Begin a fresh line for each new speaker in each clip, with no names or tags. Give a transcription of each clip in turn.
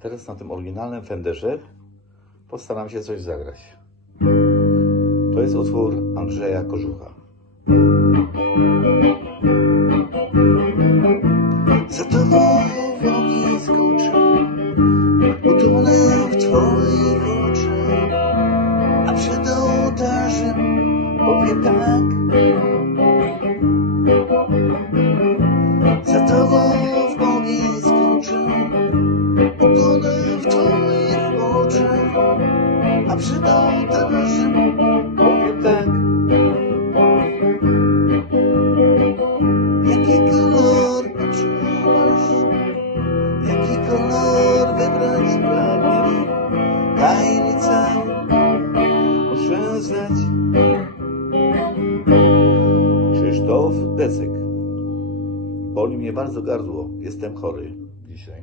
teraz na tym oryginalnym Fenderze postaram się coś zagrać. To jest utwór Andrzeja Kożucha.
Za tobą w skoczę, utonę w twoich oczach, a przed ołtarzem powiem tak. Za tobą a przed ołtarzem
Powiem tak,
Jaki kolor poczuwasz? Jaki kolor wybrać pragniesz? Tajemnica
muszę znać. Krzysztof Decek. Boli mnie bardzo gardło. Jestem chory dzisiaj.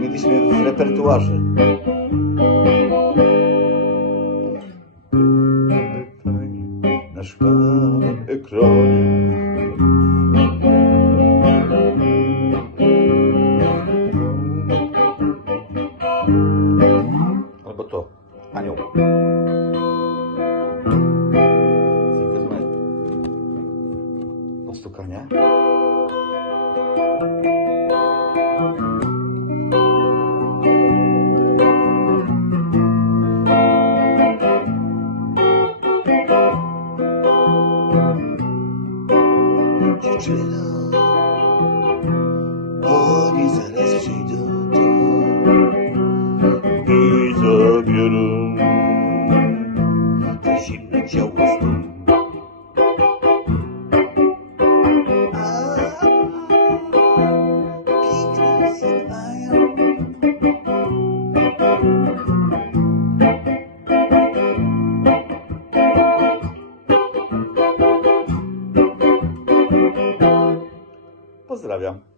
mieliśmy w
repertuarze. Na szklanym ekranie Albo to, anioł. Postukanie. Thank you. zabieram To zimne ciało znów Pozdrawiam.